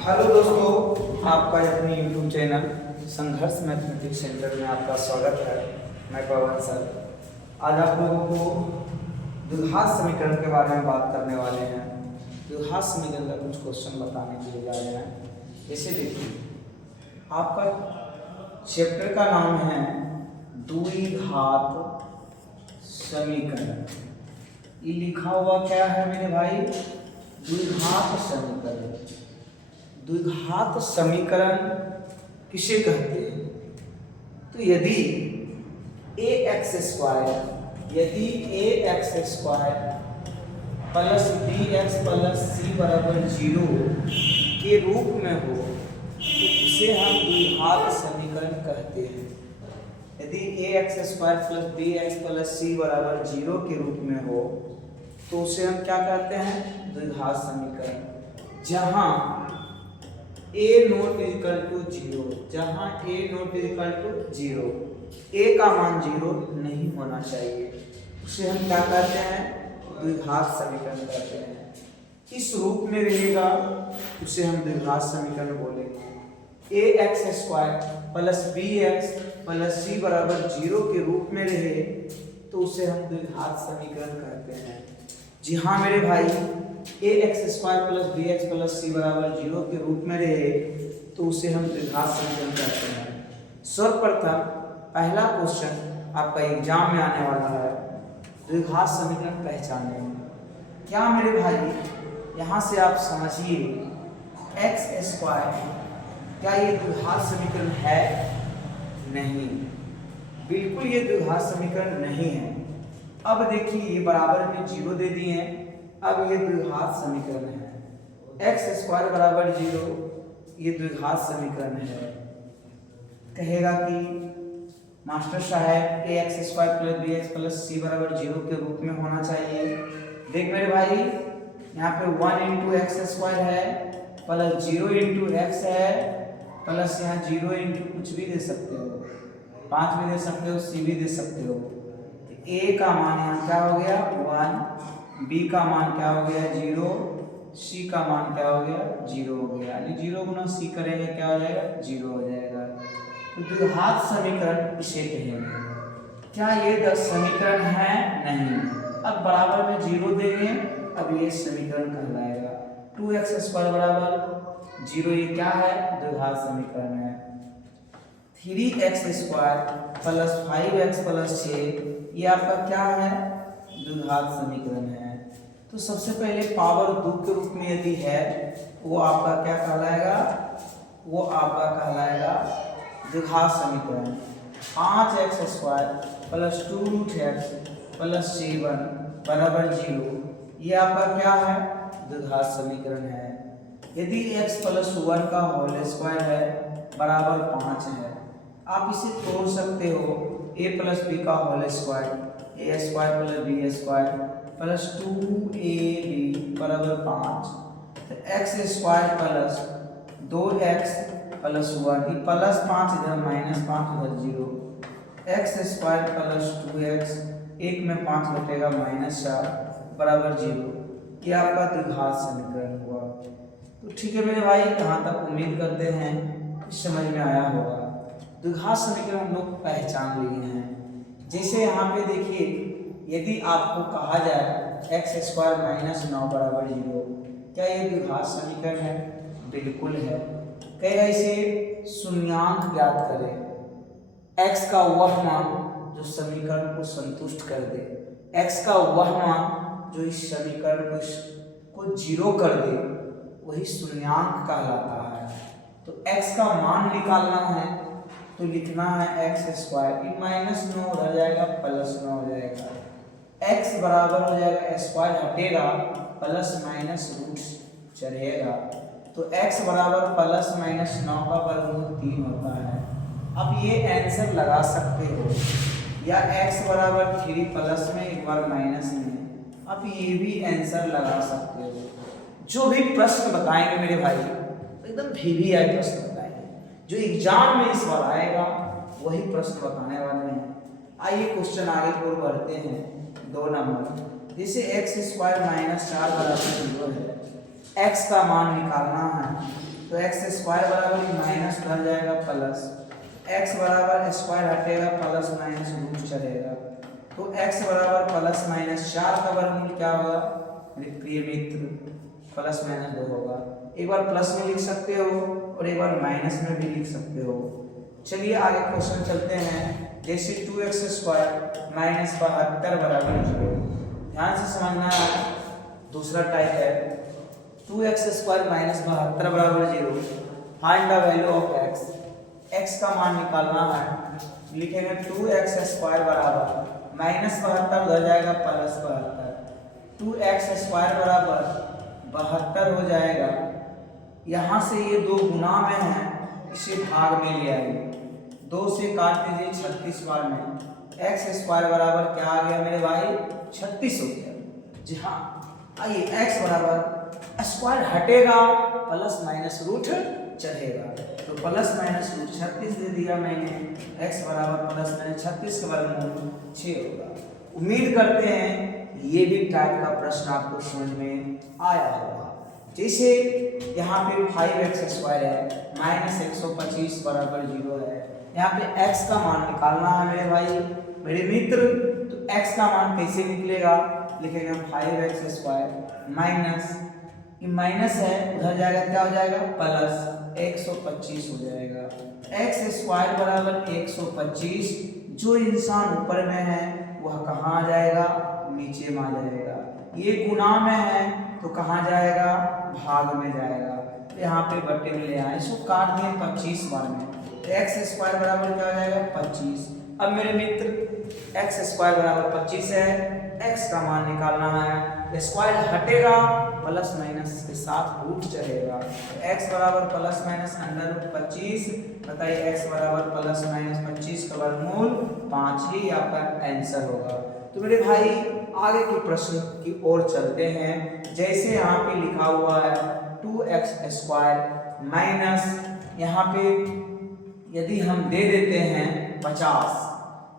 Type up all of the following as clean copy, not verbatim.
Hello दोस्तों, आपका अपने यूट्यूब चैनल संघर्ष मैथमेटिक्स सेंटर में आपका स्वागत है। मैं पवन सर आज आप लोगों को द्विघात समीकरण के बारे में बात करने वाले हैं। द्विघात समीकरण का कुछ क्वेश्चन बताने के लिए जा रहे हैं। जैसे देखिए, आपका चैप्टर का नाम है द्विघात समीकरण। ये लिखा हुआ क्या है मेरे भाई? द्विघात समीकरण। द्विघात समीकरण किसे कहते हैं? तो यदि ax square plus bx plus c बराबर 0 के रूप में हो तो उसे हम द्विघात समीकरण कहते हैं। यदि ax square plus bx plus c बराबर 0 के रूप में हो तो उसे हम क्या कहते हैं? द्विघात समीकरण। जहां a नॉट इक्वल टू 0, जहां a not equal to 0, a का मान 0 नहीं होना चाहिए, उसे हम क्या कहते हैं? द्विघात समीकरण कहते हैं। इस रूप में रहेगा उसे हम द्विघात समीकरण बोलेंगे। ax square plus bx plus c बराबर 0 के रूप में रहे तो उसे हम द्विघात समीकरण कहते हैं। जी हाँ मेरे भाई, ax square plus bx plus c बराबर 0 के रूप में रहे तो उसे हम द्विघात समीकरण कहते हैं। सर्वप्रथम पहला क्वेश्चन आपका एग्जाम में आने वाला है, द्विघात समीकरण पहचानने। क्या मेरे भाई, यहाँ से आप समझिए, x स्क्वायर क्या ये द्विघात समीकरण है? नहीं, बिल्कुल ये द्विघात समीकरण नहीं है। अब देखिए, ये बराबर में 0 दे दिए हैं, अब ये द्विघात समीकरण है। x स्क्वायर बराबर 0 ये द्विघात समीकरण है। कहेगा कि मास्टर साहब ax square plus bx plus c बराबर 0 के रूप में होना चाहिए। देख मेरे भाई, यहाँ पे 1 इंटू एक्स स्क्वायर है प्लस 0 इंटू एक्स है प्लस यहाँ 0 इंटू कुछ भी दे सकते हो, 5 भी दे सकते हो, c भी दे सकते हो। a का मान यहाँ क्या हो गया? 1, b का मान क्या हो गया? 0, c का मान क्या हो गया? 0 हो गया। यानी 0 गुना c करेंगे क्या हो जाएगा? 0 हो जाएगा। तो द्विघात समीकरण इसे कहेंगे। क्या ये समीकरण है? नहीं। अब बराबर में 0 देंगे, अब ये समीकरण कहलाएगा। 2x स्क्वायर बराबर 0 ये क्या है? द्विघात समीकरण है। 3x square plus 5x plus 6 ये आपका क्या है? द्विघात समीकरण है। तो सबसे पहले पावर 2 के रूप में यदि है वो आपका क्या कहलाएगा? वो आपका कहलाएगा द्विघात समीकरण। 5x square plus 2x plus 7 बराबर 0 ये आपका क्या है? द्विघात समीकरण है। यदि x प्लस 1 का होल स्क्वायर है बराबर 5 है, आप इसे तोड़ सकते हो। a प्लस बी का whole square, a square plus B square plus 2ab बराबर 5, तो x square plus 2x plus 1, ये प्लस 5 इधर माइनस 5 उधर 0, x स्क्वायर प्लस 2x, 1 में 5 घटेगा माइनस 4 बराबर 0। ये आपका द्विघात समीकरण हुआ। तो ठीक है मेरे भाई, यहाँ तक उम्मीद करते हैं समझ में आया होगा। द्विघात समीकरण हम लोग पहचान लिए हैं। जैसे यहाँ पे देखिए, यदि आपको कहा जाए x स्क्वायर माइनस 9 बराबर 0, क्या ये द्विघात समीकरण है? बिल्कुल है। कहेगा इसे शून्यांक ज्ञात करें, x का वह मान जो समीकरण को संतुष्ट कर दे, x का वह मान जो इस समीकरण को 0 कर दे, वही शून्यांक कहलाता है। तो x का मान निकालना है तो लिखना है x स्क्वायर, माइनस 9 हो जाएगा प्लस 9 हो जाएगा, x बराबर हो जाएगा स्क्वायर हटेगा प्लस माइनस रूट चढ़ेगा, तो x बराबर प्लस माइनस 9 का वर्गमूल 3 होता है। अब ये आंसर लगा सकते हो, या x बराबर 3 प्लस में एक बार माइनस में, अब ये भी आंसर लगा सकते हो। जो भी प्रश्न बताएंगे मेरे भाई एकदम VVI प्रश्न बताएंगे, जो एग्जाम में इस बार आएगा वही प्रश्न बताने वाले हैं। आइए क्वेश्चन आगे की ओर बढ़ते हैं। 2 नंबर, जैसे x स्क्वायर माइनस 4 बराबर 0 है, x का मान निकालना है तो एक्स स्क्वायर बराबर माइनस उधर जाएगा प्लस, एक्स बराबर स्क्वायर हटेगा प्लस माइनस रूट चलेगा, तो एक्स बराबर प्लस माइनस 4 का वर्गमूल क्या होगा मेरे प्रिय मित्र, प्लस माइनस 2 होगा। एक बार प्लस में लिख सकते हो और एक बार माइनस में भी लिख सकते हो। चलिए आगे क्वेश्चन चलते हैं। जैसे 2x स्क्वायर माइनस 72 बराबर 0, ध्यान से समझना है। दूसरा टाइप है 2x स्क्वायर माइनस 72 बराबर 0, find the value of x, x का मान निकालना है। लिखेंगे 2x स्क्वायर बराबर माइनस 72 उधर जाएगा प्लस 72, 2x स्क्वायर बराबर 72 हो जाएगा। यहाँ से ये 2 गुना में है, इसे भाग में ले आइए, 2 से काट दीजिए 36 बार में, एक्स स्क्वायर बराबर क्या आ गया मेरे भाई 36 हो गया। जी हाँ, आइए एक्स बराबर स्क्वायर हटेगा प्लस माइनस रूट चढ़ेगा, तो प्लस माइनस रूट 36 दे दिया मैंने, एक्स बराबर प्लस माइनस 36 का वर्गमूल 6 होगा। उम्मीद करते हैं ये भी टाइप का प्रश्न आपको समझ में आया होगा। जैसे यहाँ पे 5x स्क्वायर है माइनस 125 बराबर 0 है, यहाँ पे x का मान निकालना है मेरे भाई मेरे मित्र, तो x का मान कैसे निकलेगा, लिखेंगे 5x स्क्वायर माइनस, ये माइनस है उधर जाएगा क्या हो जाएगा प्लस 125 हो जाएगा, x स्क्वायर बराबर 125, जो इंसान ऊपर में है वह कहाँ आ जाएगा नीचे में आ जाएगा, ये गुना में है तो कहाँ जाएगा भाग में जाएगा, तो यहाँ पे बट्टे में ले आए, इसको काट दिए 25 बार में, तो एक्स स्क्वायर बराबर क्या हो जाएगा 25। अब मेरे मित्र एक्स स्क्वायर बराबर 25 है, एक्स का मान निकालना है, स्क्वायर हटेगा प्लस माइनस के साथ रूट चढ़ेगा, तो एक्स बराबर प्लस माइनस अंडर रूट 25, बताइए एक्स बराबर प्लस माइनस 25 का वर्गमूल 5 ही आपका आंसर होगा। तो मेरे भाई आगे के प्रश्न की ओर चलते हैं। जैसे यहाँ पे लिखा हुआ है 2x स्क्वायर माइनस, यहाँ पे यदि हम दे देते हैं 50,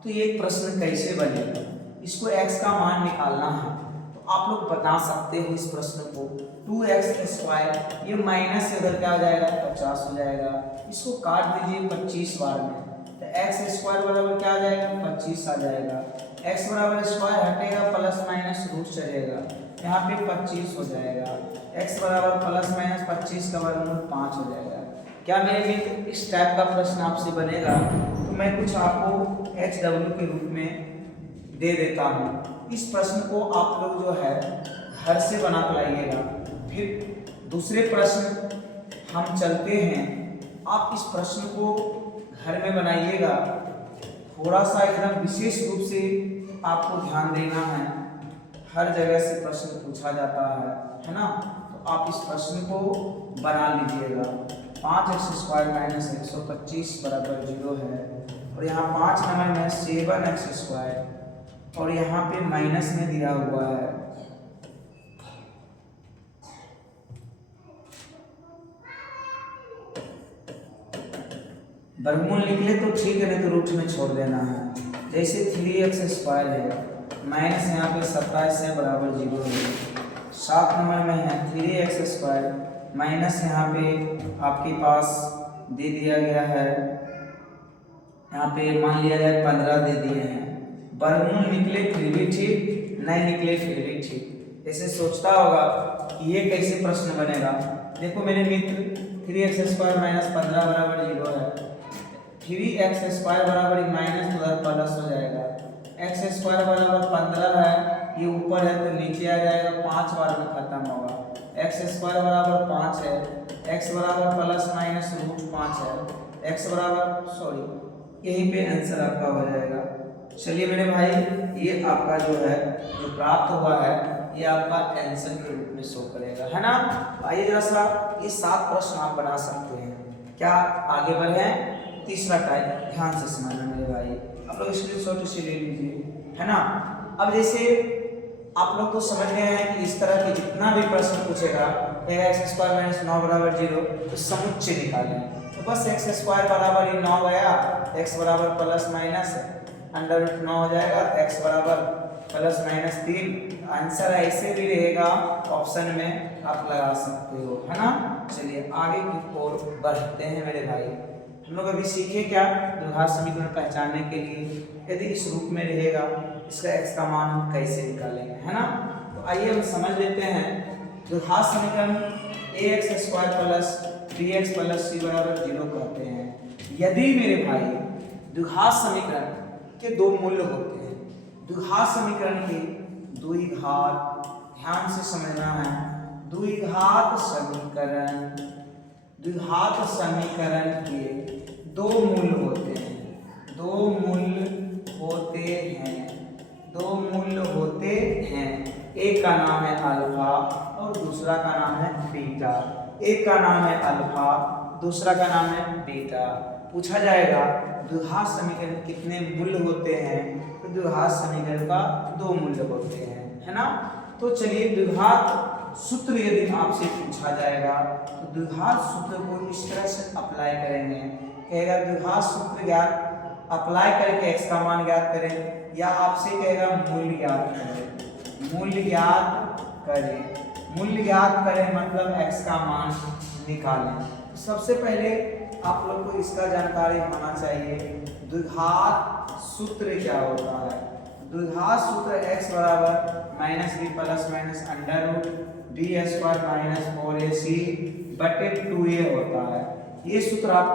तो ये प्रश्न कैसे बनेगा, इसको x का मान निकालना है, तो आप लोग बता सकते हो इस प्रश्न को। 2x स्क्वायर, ये माइनस से उधर क्या हो जाएगा 50 हो जाएगा, इसको काट दीजिए 25 बार में, तो x स्क्वायर बराबर क्या आ जाएगा 25 आ जाएगा, x बराबर स्क्वायर हटेगा प्लस माइनस रूट चढ़ेगा, यहाँ पे 25 हो जाएगा, x बराबर प्लस माइनस 25 का वर्गमूल 5 हो जाएगा। क्या मेरे मित्र इस टाइप का प्रश्न आपसे बनेगा, तो मैं कुछ आपको HW के रूप में दे देता हूँ। इस प्रश्न को आप लोग जो है घर से बना के लाइएगा। फिर दूसरे प्रश्न हम चलते हैं, आप इस प्रश्न को घर में बनाइएगा, थोड़ा सा एकदम विशेष रूप से आपको ध्यान देना है, हर जगह से प्रश्न पूछा जाता है ना, तो आप इस प्रश्न को बना लीजिएगा। 5x स्क्वायर माइनस 125 बराबर 0 है, और यहाँ 5 नंबर में 7x स्क्वायर, और यहाँ पे माइनस में दिया हुआ है वर्गमूल निकले तो ठीक है, नहीं तो रूट में छोड़ देना है। जैसे 3x स्क्वायर है माइनस यहाँ पे 27 है बराबर 0 है, 7 नंबर में है 3x स्क्वायर माइनस यहाँ पे आपके पास दे दिया गया है, यहाँ पे मान लिया जाए 15 दे दिए हैं, वर्गमूल निकले फिर भी ठीक, नहीं निकले फिर भी ठीक। ऐसे सोचता होगा कि ये कैसे प्रश्न बनेगा। देखो मेरे मित्र 3x स्क्वायर माइनस 15 बराबर 0 है, 3x स्क्वायर बराबर माइनस उधर प्लस हो जाएगा, x स्क्वायर बराबर 15 है, ये ऊपर है तो नीचे आ जाएगा, 5 बार में खत्म होगा, x स्क्वायर बराबर 5 है, x बराबर प्लस माइनस रूट 5 है, x बराबर सॉरी यहीं पे आंसर आपका हो जाएगा। चलिए मेरे भाई ये आपका जो है जो प्राप्त हुआ है ये आपका आंसर के रूप में शो करेगा, है ना। आइए जरा सा ये 7 प्रश्न आप बना सकते हैं। क्या आगे बढ़े, तीसरा टाइप ध्यान से समझना मेरे भाई, आप लोग स्क्रीनशॉट इसे ले लीजिए, है ना। अब जैसे आप लोग तो समझ गए हैं कि इस तरह के जितना भी प्रश्न पूछेगा x स्क्वायर माइनस 9 बराबर 0 तो समुच्चय निकालें, तो बस x स्क्वायर बराबर 9 गया, x बराबर प्लस माइनस अंडर रूट 9 हो जाएगा, x बराबर प्लस माइनस 3। आंसर ऐसे भी रहेगा ऑप्शन में आप लगा सकते हो, है ना। चलिए आगे की ओर बढ़ते हैं मेरे भाई। हम लोग अभी सीखे क्या, द्विघात समीकरण पहचानने के लिए यदि इस रूप में रहेगा इसका x का मान हम कैसे निकालेंगे, है ना। तो आइए हम समझ लेते हैं। द्विघात समीकरण ax² plus bx plus c बराबर 0 कहते हैं यदि मेरे भाई द्विघात समीकरण के दो मूल्य होते हैं। द्विघात समीकरण के द्विघात, ध्यान से समझना है, द्विघात समीकरण के दो मूल्य होते हैं। दो मूल्य होते हैं। एक का नाम है अल्फा और दूसरा का नाम है बीटा। एक का नाम है अल्फा, दूसरा का नाम है बीटा। पूछा जाएगा द्विघात समीकरण कितने मूल्य होते हैं, तो द्विघात समीकरण का दो मूल्य होते हैं, है ना। तो चलिए द्विघात सूत्र यदि आपसे पूछा जाएगा तो द्विघात सूत्र को इस तरह से अप्लाई करेंगे। कहेगा द्विघात सूत्र ज्ञात, अप्लाई करके x का मान ज्ञात करें, या आपसे कहेगा मूल्य ज्ञात करें। मूल्य ज्ञात करें मतलब x का मान निकालें। सबसे पहले आप लोग को इसका जानकारी होना चाहिए द्विघात सूत्र क्या होता है। द्विघात सूत्र x बराबर -b plus minus under root d² minus 4ac बटे 2a होता है। ये सूत्र आप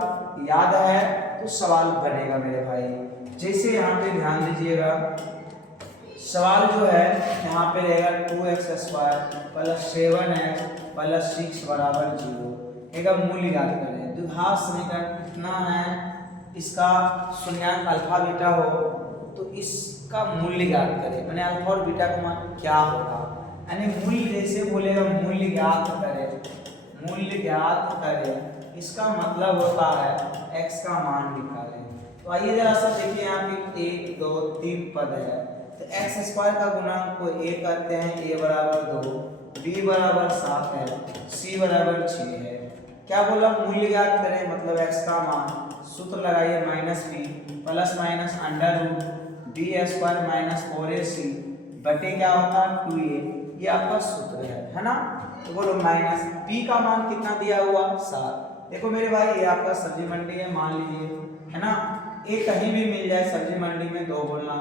याद है तो सवाल बनेगा मेरे भाई। जैसे यहाँ पे ध्यान दीजिएगा, सवाल जो है यहाँ पे रहेगा 2x² प्लस 7x प्लस 6 बराबर 0। एक मूल्य ज्ञात करें। द्विघात समीकरण कितना है, इसका शून्यांक अल्फा बीटा हो तो इसका मूल्य ज्ञात करें, मैंने अल्फा और बीटा का मान क्या होगा, यानी मूल्य जैसे बोलेगा मूल्य ज्ञात करें, इसका मतलब होता है x का मान निकालें। तो आइए जरा सा देखिए, यहाँ पे 1 2 3 पद है, तो x² का गुणांक को a करते हैं, a बराबर 2, b बराबर 7 है, c बराबर 6 है। क्या बोला, मूल्य ज्ञात करें मतलब x का मान। सूत्र लगाइए -b plus minus under root d² minus 4ac बटे क्या होता है 2a, ये आपका सूत्र है ना। तो बोलो माइनस b का मान कितना दिया हुआ 7। देखो मेरे भाई ये आपका सब्जी मंडी है मान लीजिए, है ना। a कहीं भी मिल जाए सब्जी मंडी में 2 बोलना,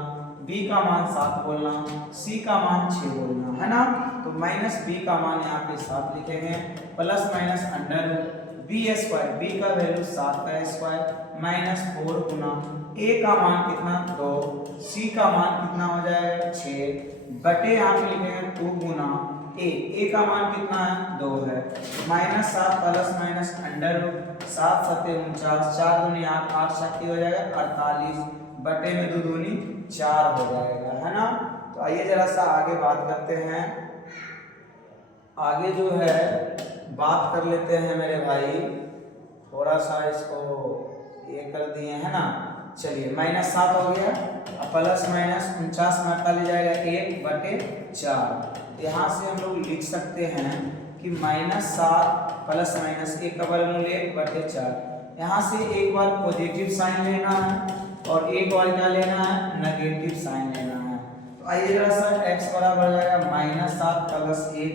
b का मान 7 बोलना, c का मान 6 बोलना, है ना। तो -b का मान यहाँ पे 7 लिखेंगे plus minus under b², b का वैल्यू 7 का स्क्वायर माइनस 4 गुना a का मान कितना 2, c का मान कितना हो जाएगा 6 बटे यहाँ पे लिखेंगे 2 गुना a का मान कितना है 2 है, -7 प्लस माइनस अंडर रूट 7 7 49, 4 दूनी 8, 8 7 हो जाएगा 48 बटे में 2 दूनी 4 हो जाएगा, है ना। तो आइए जरा सा आगे बात करते हैं। आगे जो है बात कर लेते हैं मेरे भाई, थोड़ा सा इसको ये कर दिए है ना। चलिए -7 हो गया, अब प्लस माइनस 49 में का ले जाएगा 1 बटे 4। यहाँ से हम लोग लिख सकते हैं कि -7 प्लस माइनस 1 का वर्गमूल 1 बटे 4। यहाँ से एक बार पॉजिटिव साइन लेना है और एक बार क्या लेना है नेगेटिव साइन लेना है। तो आइए जरा सा x बराबर हो जाएगा -7 प्लस 1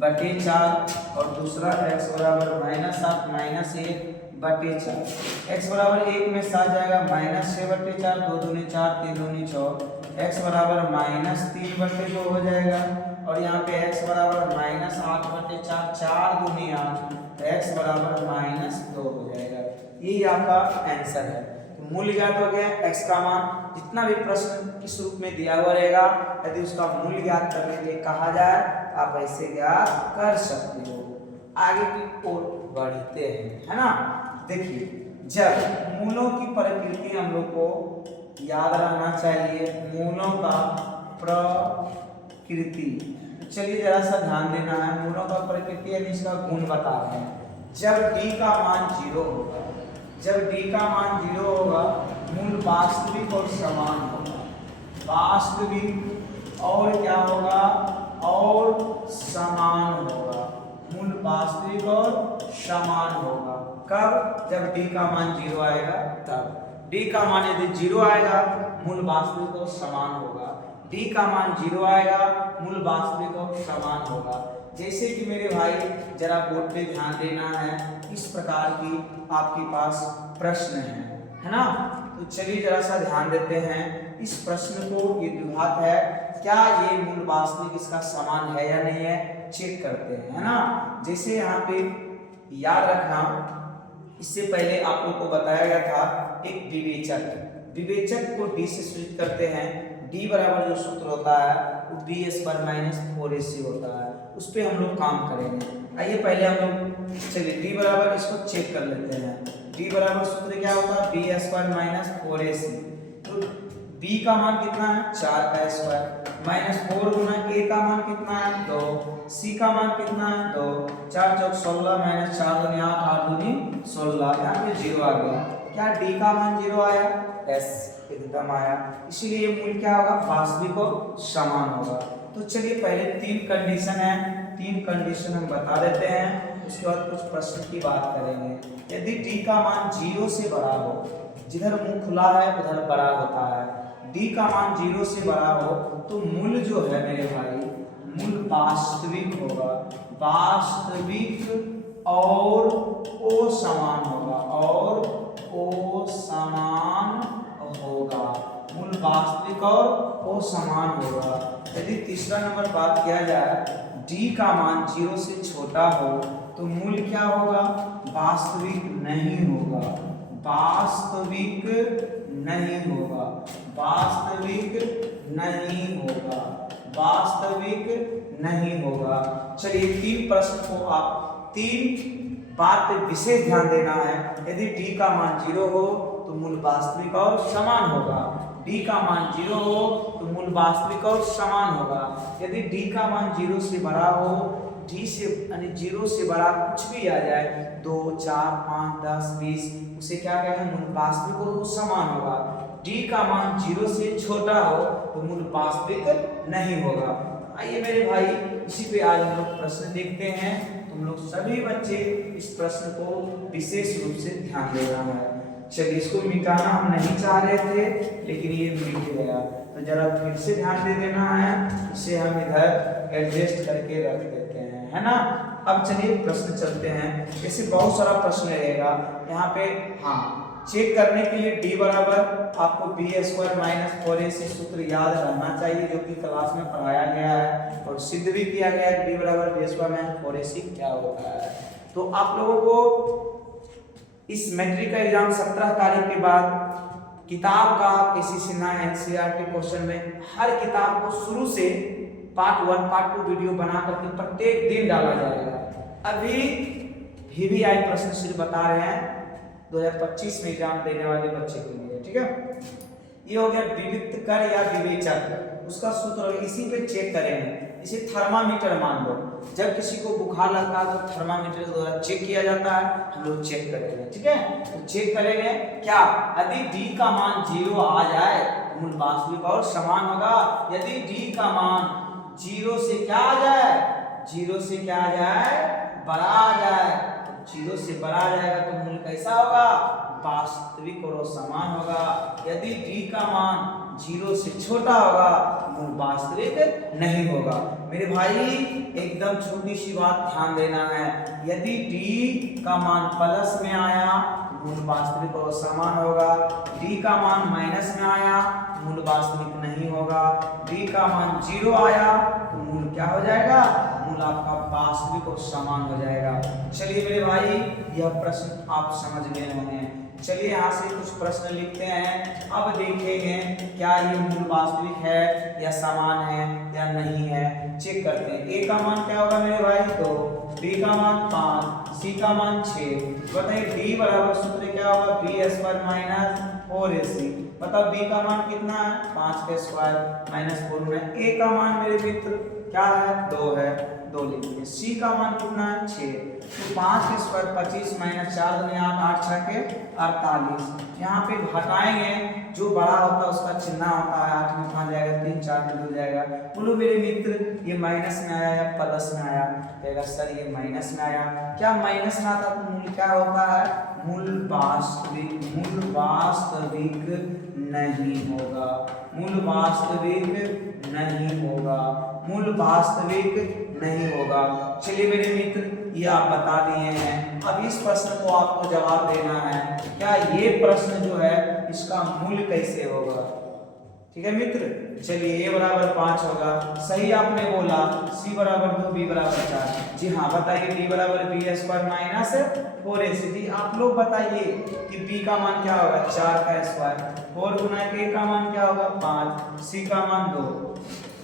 बटे 4 और दूसरा x बराबर -7 माइनस 1 बटे 4। x बराबर 1 में 7 जाएगा -6 बटे 4, 2 दूनी 4 3 दूनी 6, x बराबर -3 बटे 2 हो जाएगा और यहाँ पे x बराबर -8 बटे 4, 4 दूनी 8, तो x बराबर -2 हो जाएगा। यही आपका आंसर है। तो मूल्य ज्ञात हो गया, x का मान जितना भी प्रश्न इस रूप में दिया हुआ रहेगा, यदि उसका मूल्य ज्ञात करने के लिए कहा जाए आप ऐसे ज्ञात कर सकते हो। आगे की ओर बढ़ते हैं, है ना। देखिए जब मूलों की प्रकृति हम लोग को याद रहना चाहिए, मूलों का प्रकृति, चलिए जरा सा ध्यान देना है। मूलों का प्रकृति यानी इसका गुण बता रहे हैं। जब d का मान 0 होगा, जब d का मान 0 होगा मूल वास्तविक और समान होगा, वास्तविक और क्या होगा और समान होगा, मूल वास्तविक और समान होगा। कब, जब d का मान 0 आएगा तब। d का मान यदि 0 आएगा मूल वास्तविक और समान होगा, डी का मान 0 आएगा, मूल वास्तविक और समान होगा। जैसे कि मेरे भाई जरा बोर्ड पे ध्यान देना है, इस प्रकार की आपके पास प्रश्न है ना। तो चलिए जरा सा ध्यान देते हैं इस प्रश्न को। ये द्विघात है, क्या ये मूल वास्तविक इसका समान है या नहीं है, चेक करते हैं, है ना। जैसे यहाँ पे याद रखना, इससे पहले आप लोग को बताया गया था एक विवेचक को डी से सूचित करते हैं। डी बराबर जो सूत्र होता है वो बी स्क्वायर माइनस 4ac होता है, उस पर हम लोग काम करेंगे। आइए पहले हम लोग चलिए डी बराबर इसको चेक कर लेते हैं। डी बराबर सूत्र क्या होता है, बी स्क्वायर माइनस 4ac। तो बी का मान कितना है, 4 का स्क्वायर माइनस 4 गुना ए का मान कितना है, 2, सी का मान कितना है, 2, 4 चौक 16 माइनस 4 दूनी 8, 8 दूनी 16, यहाँ पे 0 आ गया। क्या डी का मान 0 आया, यस एकदम आया। इसीलिए मूल क्या होगा, वास्तविक और समान होगा। तो चलिए पहले 3 कंडीशन है, 3 कंडीशन हम बता देते हैं, उसके बाद कुछ प्रश्न की बात करेंगे। यदि डी का मान 0 से बड़ा हो, जिधर मुंह खुला है उधर बड़ा होता है, डी का मान 0 से बड़ा हो तो मूल जो है मेरे भाई, मूल वास्तविक होगा, वास्तविक और ओ समान होगा, और ओ समान होगा, मूल वास्तविक और ओ समान होगा। यदि तीसरा नंबर बात किया जाए, डी का मान 0 से छोटा हो तो मूल क्या होगा, वास्तविक नहीं होगा, वास्तविक नहीं होगा, वास्तविक नहीं होगा, वास्तविक नहीं होगा। चलिए 3 प्रश्न को आप 3 बात पे विशेष ध्यान देना है। यदि डी का मान 0 हो तो मूल वास्तविक और समान होगा, डी का मान 0 हो तो मूल वास्तविक और समान होगा। यदि डी का मान 0 से बड़ा हो, डी से यानी 0 से बड़ा कुछ भी आ जाए, 2, 4, 5, 10, 20, उसे क्या कहेंगे, मूल वास्तविक और समान होगा। डी का मान 0 से छोटा हो तो मूल वास्तविक नहीं होगा। आइए मेरे भाई इसी पे आज हम लोग प्रश्न देखते हैं। तुम लोग सभी बच्चे इस प्रश्न को विशेष रूप से ध्यान देना है। चलिए इसको मिटाना हम नहीं चाह रहे थे, लेकिन ये मिट गया, तो जरा फिर से ध्यान दे देना है, इसे हम इधर एडजस्ट करके रख देते हैं, है ना। अब चलिए प्रश्न चलते हैं। ऐसे बहुत सारा प्रश्न रहेगा यहाँ पे। हाँ, चेक करने के लिए डी बराबर आपको बी स्क्वायर माइनस 4ac सूत्र याद रहना चाहिए, जो कि क्लास में पढ़ाया गया है और सिद्ध भी किया गया है। डी बराबर बी स्क्वायर माइनस 4ac क्या होता है। तो आप लोगों को इस मैट्रिक का एग्जाम 17 तारीख के बाद किताब का केसी सिन्हा एनसीईआरटी क्वेश्चन में हर किताब को शुरू से पार्ट 1 पार्ट 2 वीडियो बना करके प्रत्येक दिन डाला जाएगा। अभी VVI प्रश्न सिर्फ बता रहे हैं 2025 में एग्जाम देने वाले बच्चे के लिए, ठीक है। ये हो गया विविक्त कर या विवेचक, उसका सूत्र इसी पे चेक करेंगे। इसे थर्मामीटर मान लो, जब किसी को बुखार लगता है तो थर्मामीटर के द्वारा चेक किया जाता है, हम लोग चेक करेंगे, ठीक है। तो चेक करेंगे क्या, यदि डी का मान 0 आ जाए तो मूल वास्तविक और समान होगा। यदि डी का मान 0 से क्या आ जाए, 0 से क्या आ जाए, बड़ा आ जाए, 0 से बड़ा आ जाएगा तो मूल कैसा होगा, वास्तविक और समान होगा। यदि डी का मान 0 से छोटा होगा मूल वास्तविक नहीं होगा। मेरे भाई एकदम छोटी सी बात ध्यान देना है, यदि डी का मान प्लस में आया मूल वास्तविक और समान होगा, डी का मान माइनस में आया मूल वास्तविक नहीं होगा, डी का मान 0 आया तो मूल क्या हो जाएगा, मूल आपका वास्तविक और समान हो जाएगा। चलिए मेरे भाई यह प्रश्न आप समझ गए होंगे। चलिए यहाँ से कुछ प्रश्न लिखते हैं। अब देखेंगे क्या ये मूल वास्तविक है या समान है या नहीं है, चेक करते हैं। ए का मान क्या होगा मेरे भाई, 2, बी का मान 5, सी का मान 6। बताइए डी बराबर सूत्र क्या होगा, बी स्क्वायर माइनस 4ac। बताओ बी का मान कितना है, 5 का स्क्वायर माइनस 4 में। ए का मान मेरे मित्र क्या है, 2 है, 2 लिखिए। सी का मान कितना है, 6। तो 5 का स्क्वायर 25 माइनस 4 दूनी 8, 8 6 के 48। यहाँ पे घटाएंगे जो बड़ा होता है उसका चिन्ह होता है, 8 में 5 जाएगा, 3 4 में 2 जाएगा। बोलो मेरे मित्र ये माइनस में आया या प्लस में आया? कहेगा सर ये माइनस में आया। क्या माइनस में आता तो मूल क्या होता है? मूल वास्तविक नहीं होगा, मूल वास्तविक नहीं होगा, मूल वास्तविक नहीं होगा। चलिए मेरे मित्र ये आप बता दिए हैं। अब इस प्रश्न को आपको जवाब देना है, क्या ये प्रश्न जो है इसका मूल कैसे होगा? ठीक है मित्र, चलिए a बराबर 5 होगा, सही आपने बोला। c बराबर 2, b बराबर 4। जी हाँ, बताइए b बराबर b स्क्वायर माइनस 4ac। जी आप लोग बताइए कि b का मान क्या होगा? 4 का स्क्वायर, 4 गुना a का मान क्या होगा? 5, c का मान 2,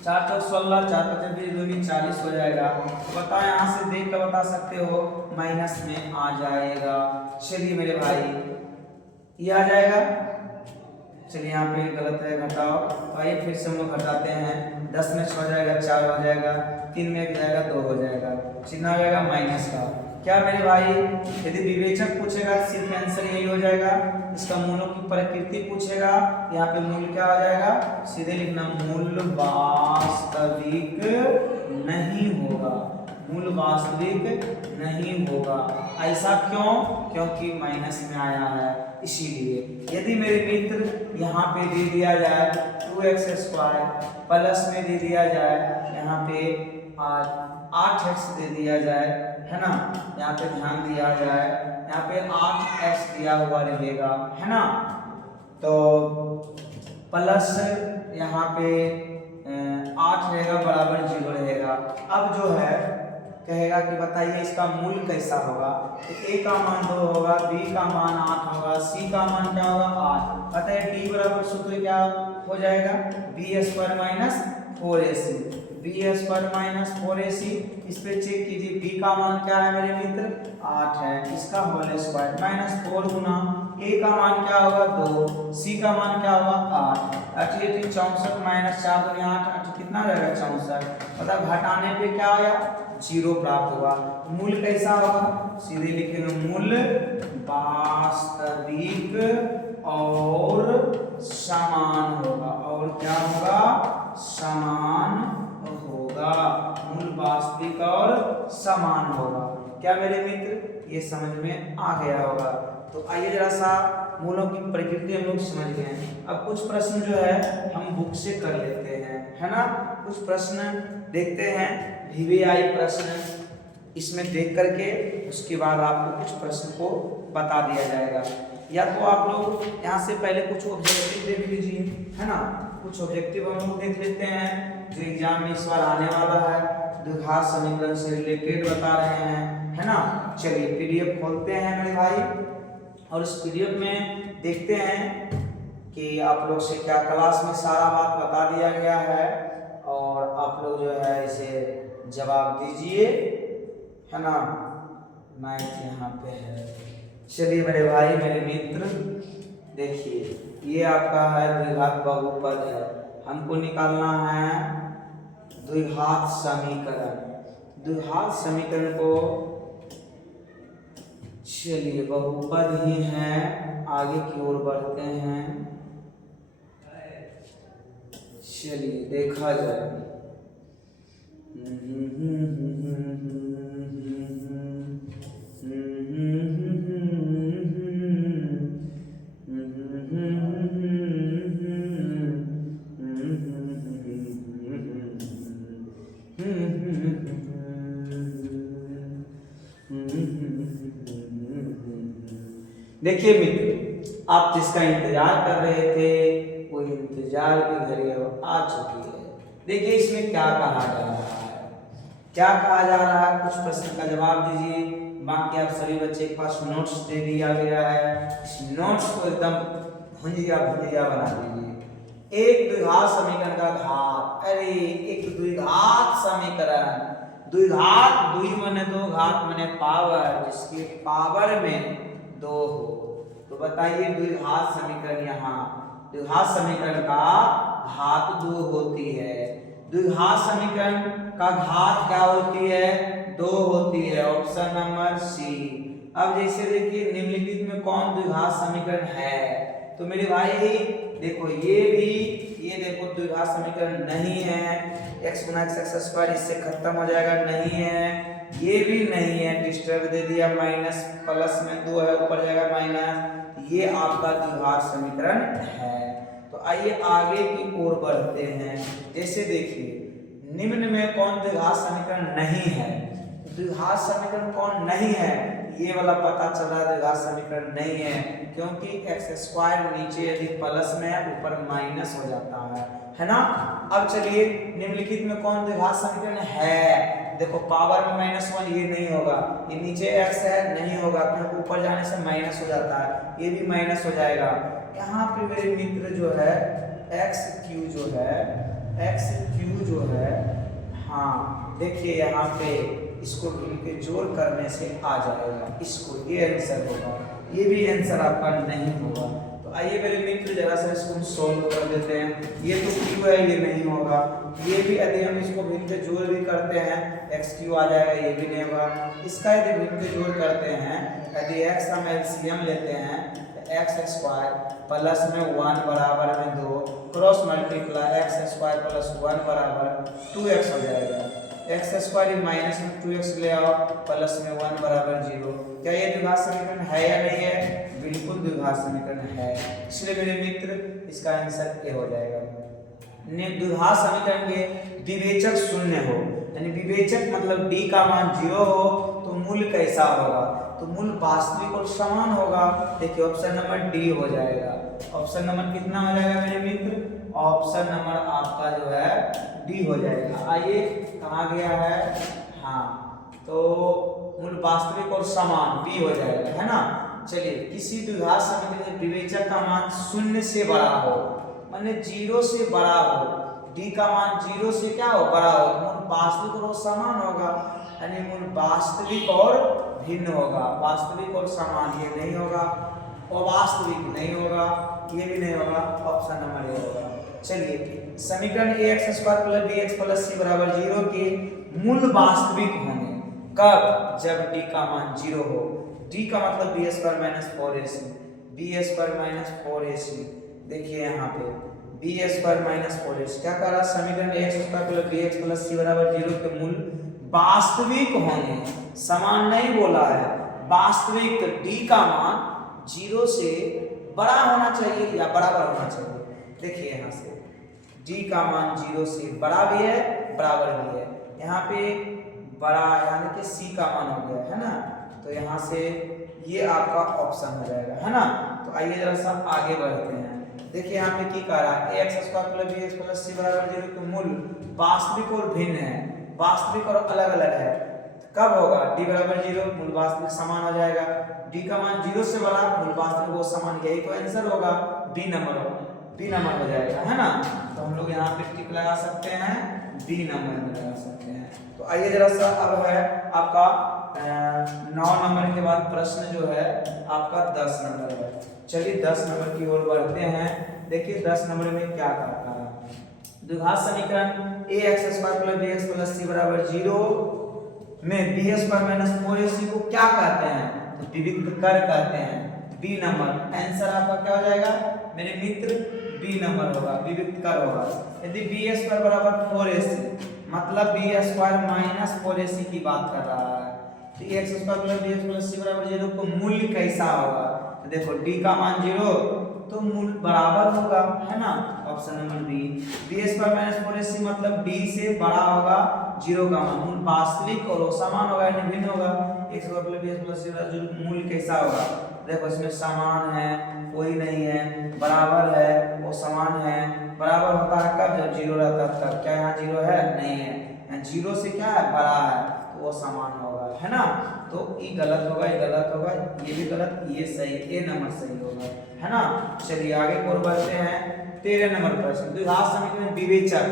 4 तो 16, 4 5 20 40 हो जाएगा। तो बताओ यहाँ से देख कर बता सकते हो, माइनस में आ जाएगा। चलिए मेरे भाई ये आ जाएगा। चलिए यहाँ पे गलत है, घटाओ। तो आइए फिर से हम लोग घटाते हैं। 10 में 6 जाएगा, 4 हो जाएगा, 3 में 1 जाएगा, 2 हो जाएगा, चिन्ह आ जाएगा माइनस का। क्या मेरे भाई यदि विवेचक पूछेगा सिर्फ आंसर यही हो जाएगा। इसका मूलों की प्रकृति पूछेगा, यहाँ पे मूल क्या हो जाएगा? सीधे लिखना मूल वास्तविक नहीं होगा, मूल वास्तविक नहीं होगा। ऐसा क्यों? क्योंकि माइनस में आया है इसीलिए। यदि मेरे मित्र यहाँ पे दे दिया जाए 2x स्क्वायर, प्लस में दे दिया जाए यहाँ पे 8x दे दिया जाए, है ना, यहाँ पे ध्यान दिया जाए, यहाँ पे 8x दिया हुआ रहेगा, है ना, तो प्लस यहाँ पे 8 रहेगा बराबर 0 रहेगा। अब जो है कहेगा कि बताइए इसका मूल कैसा होगा? तो a का मान 2 होगा, b का मान 8 होगा, c का मान क्या होगा? 8। बताइए d बराबर सूत्र क्या हो जाएगा? b square minus 4ac, b square minus 4ac। इस पे चेक कीजिए, b का मान क्या है मेरे मित्र? 8 है, इसका होल स्क्वायर माइनस 4 गुना a का मान क्या होगा? 2, c का मान क्या होगा? 8। 8 64 माइनस 4 दूनी 8, कितना रहेगा? 64। मतलब घटाने पे क्या आया? 0 प्राप्त हुआ। मूल कैसा होगा? सीधे लिखेंगे मूल वास्तविक और समान होगा। और क्या होगा? समान होगा। मूल वास्तविक और समान होगा। क्या मेरे मित्र ये समझ में आ गया होगा? तो आइए जरा सा मूलों की प्रकृति हम लोग समझ गए। अब कुछ प्रश्न जो है हम बुक से कर लेते हैं, है ना। कुछ प्रश्न देखते हैं, VVI प्रश्न, इसमें देख करके उसके बाद आपको कुछ प्रश्न को बता दिया जाएगा। या तो आप लोग यहाँ से पहले कुछ ऑब्जेक्टिव देख लीजिए, है ना। कुछ ऑब्जेक्टिव हम लोग देख लेते हैं जो एग्जाम में इस बार आने वाला है, द्विघात समीकरण से रिलेटेड बता रहे हैं, है ना। चलिए PDF खोलते हैं मेरे भाई, और इस PDF में देखते हैं कि आप लोग से क्या क्लास में सारा बात बता दिया गया है, और आप लोग जो है इसे जवाब दीजिए, है ना। मैथ यहाँ पे है। चलिए मेरे भाई मेरे मित्र देखिए, ये आपका है द्विघात बहुपद है, हमको निकालना है द्विघात समीकरण। द्विघात समीकरण को चलिए बहुपद ही है, आगे की ओर बढ़ते हैं। चलिए देखा जाए। देखिए मित्र, आप जिसका इंतजार कर रहे थे वो इंतजार की घड़ी आ चुकी है। देखिए इसमें क्या कहा जा रहा है, क्या कहा जा रहा है, कुछ प्रश्न का जवाब दीजिए। बाकी आप सभी बच्चे के पास नोट्स दे दिया गया है, इस नोट्स को एकदम भुंजिया बना दीजिए। एक द्विघात समीकरण का घात, अरे एक द्विघात समीकरण, द्विघात द्वि माने दो, घात माने पावर, जिसके पावर में 2 हो। तो बताइए द्विघात समीकरण, यहाँ द्विघात समीकरण का घात 2 होती है। द्विघात समीकरण का घात क्या होती है? 2 होती है। Option number C. अब जैसे देखिए निम्नलिखित में कौन द्विघात समीकरण है, तो मेरे भाई देखो ये देखो द्विघात समीकरण नहीं है, x गुना x स्क्वायर इससे खत्म हो जाएगा, नहीं है, ये भी नहीं है, डिस्टर्ब दे दिया, माइनस प्लस में 2 है, ऊपर जाएगा माइनस, ये आपका द्विघात समीकरण है। तो आइए आगे की ओर बढ़ते हैं। जैसे देखिए निम्न में कौन द्विघात समीकरण नहीं है, द्विघात समीकरण कौन नहीं है, ये वाला पता चल रहा है द्विघात समीकरण नहीं है, क्योंकि एक्स स्क्वायर नीचे यदि प्लस में है ऊपर माइनस हो जाता है ना। अब चलिए निम्नलिखित में कौन द्विघात समीकरण है, देखो पावर में -1 ये नहीं होगा, ये नीचे x है नहीं होगा क्योंकि ऊपर जाने से माइनस हो जाता है, ये भी माइनस हो जाएगा। यहाँ पे मेरे मित्र जो है x3 जो है, हाँ देखिए यहाँ पे इसको इनके जोड़ करने से आ जाएगा, इसको ये आंसर होगा, ये भी आंसर आपका नहीं होगा। तो आइए मेरे मित्र जरा सा इसको सॉल्व कर देते हैं। ये तो q है, ये नहीं होगा, ये भी यदि हम इसको भिन्न के जोड़ भी करते हैं x3 आ जाएगा, ये भी नहीं होगा। इसका यदि भिन्न के जोड़ करते हैं, यदि x हम एलसीएम लेते हैं तो x स्क्वायर प्लस में 1 बराबर में 2 cross multiply x square plus 1 बराबर 2x हो जाएगा। x स्क्वायर माइनस में 2x ले आओ, प्लस में 1 बराबर 0। क्या ये द्विघात समीकरण है या नहीं है? बिल्कुल द्विघात समीकरण है, इसलिए मेरे मित्र इसका आंसर ए हो जाएगा। द्विघात समीकरण के विवेचक शून्य हो, यानी विवेचक मतलब d का मान 0 हो तो मूल कैसा होगा, तो मूल वास्तविक और समान होगा। देखिए ऑप्शन नंबर डी हो जाएगा। ऑप्शन नंबर कितना हो जाएगा मेरे मित्र? ऑप्शन नंबर आपका जो है डी हो जाएगा। आइए कहाँ गया है, हाँ तो मूल वास्तविक और समान बी हो जाएगा, है ना। चलिए किसी द्विघात समीकरण में विवेचक का मान 0 से बड़ा हो, माने 0 से बड़ा हो, d का मान 0 से क्या हो, बड़ा हो, तो मूल वास्तविक और समान होगा, यानी मूल वास्तविक और भिन्न होगा। वास्तविक और समान ये नहीं होगा, अवास्तविक नहीं होगा, ये भी नहीं होगा, ऑप्शन नंबर ए होगा। चलिए समीकरण ax square plus bx plus c बराबर 0 के मूल वास्तविक होंगे कब? जब d का मान 0 हो। d का मतलब b square minus 4ac, b square minus 4ac। देखिए यहाँ पे b स्क्वायर माइनस 4ac क्या कह रहा है, समीकरण ax square plus bx plus c बराबर 0 के मूल वास्तविक होंगे, समान नहीं बोला है, वास्तविक। तो d का मान 0 से बड़ा होना चाहिए या बराबर होना चाहिए। देखिए यहाँ से d का मान 0 से बड़ा भी है बराबर भी है, यहाँ पे बड़ा यानी कि c का मान हो गया है ना, तो यहाँ से ये आपका ऑप्शन हो जाएगा, है ना। तो आइए जरा सा आगे बढ़ते हैं। देखिए यहाँ पे क्या कह रहा है, ax square plus bx plus c बराबर 0 के मूल वास्तविक और भिन्न है, वास्तविक और अलग अलग है। कब होगा? d बराबर 0, मूल वास्तविक समान हो जाएगा, d का मान 0 से बड़ा, मूल वास्तविक वो समान, यही तो आंसर होगा, बी नंबर हो जाएगा, है ना। तो हम लोग यहाँ पे टिक लगा सकते हैं, बी नंबर में लगा सकते हैं। तो आइए जरा सा अब है आपका 9 नंबर के बाद प्रश्न जो है आपका 10 नंबर है। चलिए 10 नंबर की ओर बढ़ते हैं। देखिए 10 नंबर में क्या कहता है, द्विघात समीकरण ax square plus bx plus c बराबर 0 में b स्क्वायर माइनस 4ac को क्या कहते हैं, तो विविक्त कर कहते हैं। बी नंबर आंसर आपका क्या हो जाएगा मेरे मित्र? बी नंबर होगा, विविक्त कर होगा। यदि b स्क्वायर बराबर 4ac मतलब b स्क्वायर माइनस 4ac की बात कर रहा है, तो ax square plus bx plus c बराबर 0 को मूल्य कैसा होगा, तो देखो d का मान 0 तो मूल बराबर होगा, है ना, option number B. b square minus 4ac मतलब d से बड़ा होगा 0 का मान, मूल वास्तविक और समान होगा यानी भिन्न होगा। x square plus bx plus c बराबर 0 मूल कैसा होगा, देखो इसमें समान है, कोई नहीं है, बराबर है, वो समान है। बराबर होता है कब? जब 0 रहता है तब। क्या यहाँ 0 है? नहीं है, यहाँ 0 से क्या है, बड़ा है, तो वो समान होगा, है ना। तो ये गलत होगा, ये गलत होगा, ये भी गलत, ये सही, ए नंबर सही होगा, है ना। चलिए आगे और बढ़ते हैं। 13 नंबर प्रश्न, द्विघात समीकरण विवेचक,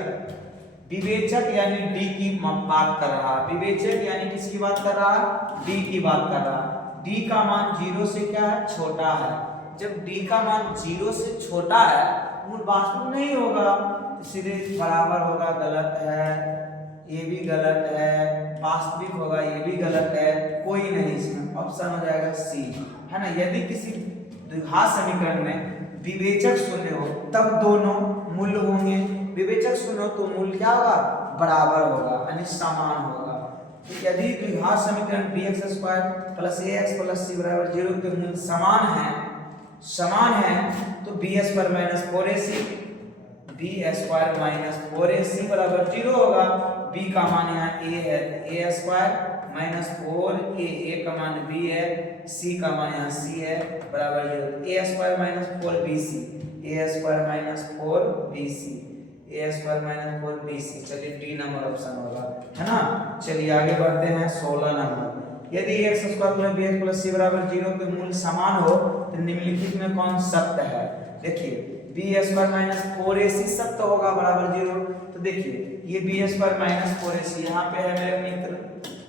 विवेचक यानी डी की बात कर रहा है, विवेचक यानी किसकी बात कर रहा है? डी की बात कर रहा है। डी का मान 0 से क्या है, छोटा है। जब d का मान 0 से छोटा है, मूल वास्तविक नहीं होगा, इसलिए बराबर होगा, गलत है, ये भी गलत है, वास्तविक होगा, ये भी गलत है, कोई नहीं, इसमें ऑप्शन हो जाएगा सी, है ना। यदि किसी द्विघात समीकरण में विवेचक शून्य हो तब दोनों मूल होंगे। विवेचक शून्य हो तो मूल क्या होगा, बराबर होगा यानी समान होगा। तो यदि द्विघात समीकरण bx² plus ax plus c बराबर 0 के मूल समान है तो b² माइनस 4ac बराबर 0 होगा। b का मान यहाँ a है, a² माइनस 4a का मान b है, c का मान यहाँ c है बराबर 0। a² minus 4bc, a² minus 4bc, चलिए डी नंबर ऑप्शन होगा, है ना। चलिए आगे बढ़ते हैं 16 नंबर। यदि x² plus bx plus c बराबर 0 के मूल समान हो तो निम्नलिखित में कौन सत्य है। देखिए b² माइनस 4ac सत्य होगा बराबर 0। तो देखिए ये b² माइनस 4ac यहाँ पे है मेरे मित्र,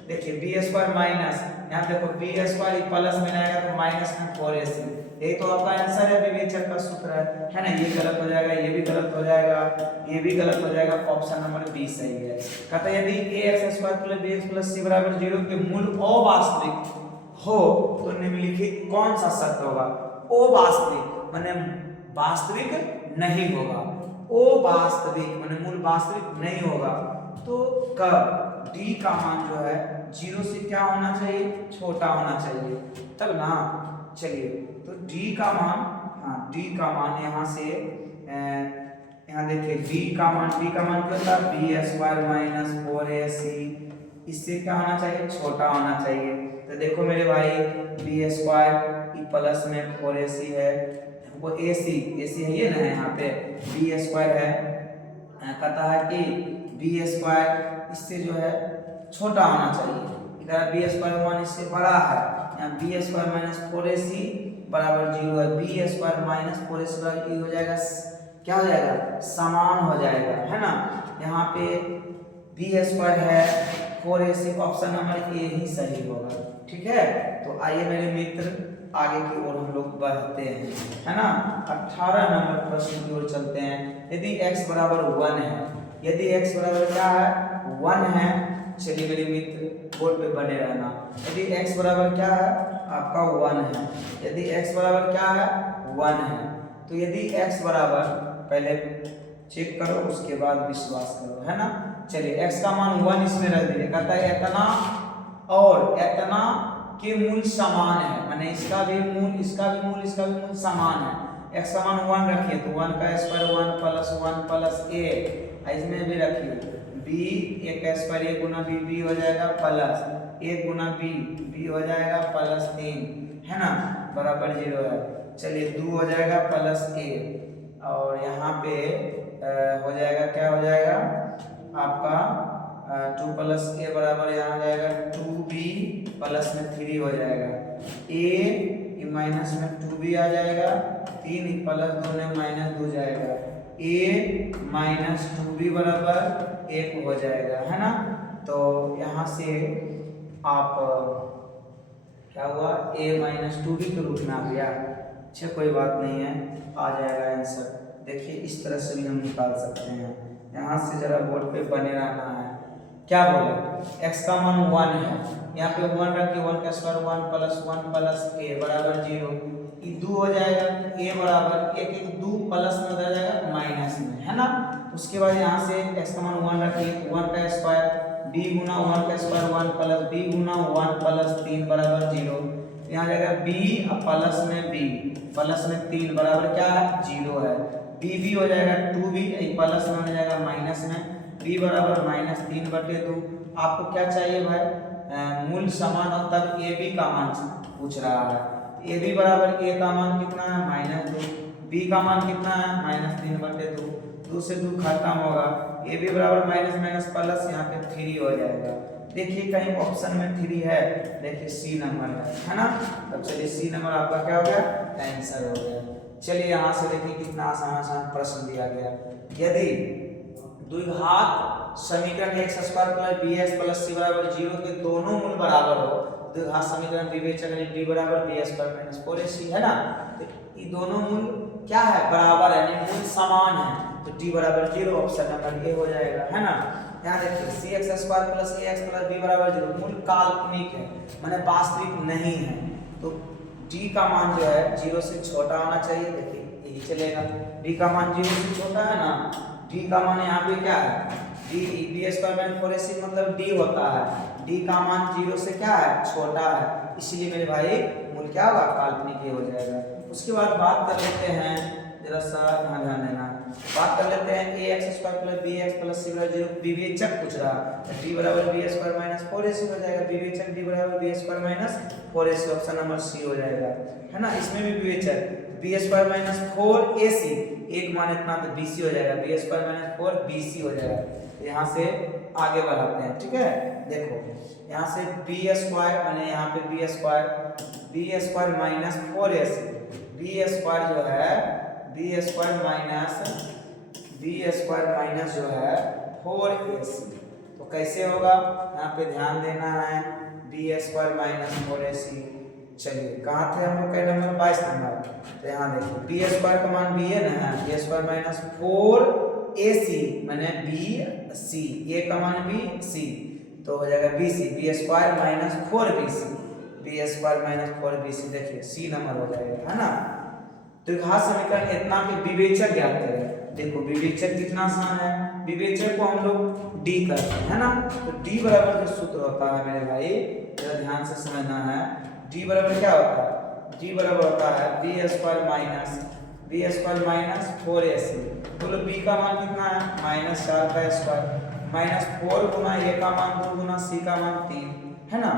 देखिए b² माइनस, यहाँ देखो b² प्लस में आएगा तो माइनस में 4ac, यही तो आपका आंसर है, विवेचक का सूत्र है ना। ये गलत हो जाएगा, ये भी गलत हो जाएगा, ये भी गलत हो जाएगा, ऑप्शन नंबर बी सही है। कहता है यदि ax² plus bx plus c बराबर 0 के मूल अवास्तविक हो तो निम्नलिखित कौन सा सत्य होगा। अवास्तविक माने वास्तविक नहीं होगा, अवास्तविक माने मूल वास्तविक नहीं होगा तो कब d का मान जो है 0 से क्या होना चाहिए, छोटा होना चाहिए तब ना। चलिए तो d का मान, हाँ d का मान यहाँ से यहाँ देखिए d का मान क्या होता है, b² माइनस 4ac, इससे क्या होना चाहिए, छोटा होना चाहिए। तो देखो मेरे भाई b² प्लस में 4ac है, हमको ac है ये ना, यहाँ पे b² है, कहता है कि b² इससे जो है छोटा होना चाहिए, इधर b² 1 इससे बड़ा है, यहाँ b² माइनस 4ac बराबर 0 है, b² माइनस 4ac बराबर ये हो जाएगा, क्या हो जाएगा, समान हो जाएगा, है ना। यहाँ पे b² है 4ac, ऑप्शन नंबर ए ही सही होगा, ठीक है। तो आइए मेरे मित्र आगे की ओर हम लोग बढ़ते हैं, है ना। 18 नंबर प्रश्न की ओर चलते हैं। यदि x बराबर 1 है, यदि x बराबर क्या है, 1 है, चलिए मेरे मित्र बोर्ड पे बने रहना। यदि x बराबर क्या है आपका 1 है, यदि x बराबर क्या है 1 है, तो यदि x बराबर, पहले चेक करो उसके बाद विश्वास करो, है ना। चलिए x का मान 1 इसमें रख दीजिए, कहता है इतना और इतना के मूल समान है, माने इसका भी मूल इसका भी मूल समान है। x का मान 1 रखिए तो 1 का स्क्वायर 1 प्लस a, इसमें भी रखिए b, a का स्क्वायर a गुना b हो जाएगा प्लस a गुना b हो जाएगा प्लस 3, है ना, बराबर 0 है। चलिए 2 हो जाएगा प्लस a, और यहाँ पे हो जाएगा, क्या हो जाएगा आपका 2 प्लस a बराबर यहाँ हो जाएगा 2b प्लस में 3 हो जाएगा, a माइनस में 2b आ जाएगा, 3 प्लस 2 में माइनस 2 जाएगा, a माइनस 2b बराबर 1 हो जाएगा, है ना। तो यहाँ से आप क्या हुआ, a माइनस 2b के रूप में आ गया, अच्छा कोई बात नहीं है, आ जाएगा आंसर। देखिए इस तरह से भी हम निकाल सकते हैं, यहाँ से जरा बोर्ड पे बने रहना है। क्या बोले, x का मान 1 है, यहाँ पे 1 रखिए, 1 का स्क्वायर 1 प्लस a बराबर 0, ये 2 हो जाएगा, a बराबर 1 2 प्लस में हो जाएगा माइनस में, है ना। उसके बाद यहाँ से x का मान 1 रखिए, 1 का स्क्वायर b गुना 1 का स्क्वायर 1 प्लस b गुना 1 प्लस 3 बराबर 0, यहाँ जाएगा b प्लस में 3 बराबर क्या है 0 है, b हो जाएगा 2b प्लस में हो जाएगा माइनस में, b बराबर -3/2। आपको क्या चाहिए भाई, मूल समान हो तब a b का मान पूछ रहा है। a b बराबर a का मान कितना है -2, b का मान कितना है -3/2, 2 से 2 खत्म होगा, a b बराबर माइनस प्लस यहाँ पे 3 हो जाएगा। देखिए कहीं ऑप्शन में 3 है, देखिए सी नंबर है ना। तब चलिए सी नंबर आपका क्या हो गया, आंसर हो गया। चलिए यहाँ से देखिए कितना आसान प्रश्न दिया गया। यदि द्विघात समीकरण x² plus bx plus c बराबर 0 के दोनों मूल बराबर हो, द्विघात समीकरण विवेचक d बराबर b² माइनस 4ac है ना, तो ये दोनों मूल क्या है, बराबर है, मूल समान है, तो d बराबर 0, ऑप्शन नंबर ए हो जाएगा, है ना। यहाँ देखिए cx² plus ax plus b बराबर 0 मूल काल्पनिक है, माने वास्तविक नहीं है, तो d का मान जो है 0 से छोटा होना चाहिए। देखिए यही चलेगा। डी का मान 0 से छोटा है ना, डी का मान यहाँ पे क्या है, D B square minus 4ac मतलब डी होता है, डी का मान 0 से क्या है, छोटा है, इसलिए मेरे भाई मूल क्या होगा, काल्पनिक हो जाएगा। उसके बाद बात कर लेते हैं, जरा सा यहाँ ध्यान देना, बात कर लेते हैं A X square plus B X plus C बराबर 0 विवेचक पूछ रहा है, डी बराबर बी स्क्वायर माइनस 4ac हो जाएगा, विवेचक डी बराबर B square minus 4ac, option number C हो जाएगा, है ना। इसमें भी विवेचक बी स्क्वायर माइनस 4ac, एक मान इतना तो bc हो जाएगा, बी स्क्वायर माइनस 4bc हो जाएगा। यहाँ से आगे बढ़ाते हैं, ठीक है। देखो यहाँ से बी स्क्वायर मैंने यहाँ पे B square minus 4ac, B square जो है बी स्क्वायर माइनस जो है 4ac, तो कैसे होगा, यहाँ पे ध्यान देना है, बी स्क्वायर माइनस 4ac। चलिए कहाँ थे हम लोग, कई नंबर 22 नंबर, तो यहाँ देखिए बी स्क्वायर का मान बी है ना, बी स्क्वायर माइनस 4ac मैंने bc, ए का मान bc तो हो जाएगा bc, B square minus 4bc, B square minus 4bc, देखिए सी नंबर हो जाएगा, है ना। तो घात समीकरण इतना के विवेचक ज्ञात करें। देखो विवेचक कितना आसान है, विवेचक को हम लोग डी करते हैं, है ना। तो डी बराबर जो सूत्र होता है मेरे भाई, जरा ध्यान से समझना है, डी बराबर क्या होता है, डी बराबर होता है बी स्क्वायर माइनस 4ac, बोलो बी का मान कितना है, माइनस 4 का स्क्वायर माइनस 4 गुना ए का मान 2 गुना सी का मान 3, है ना।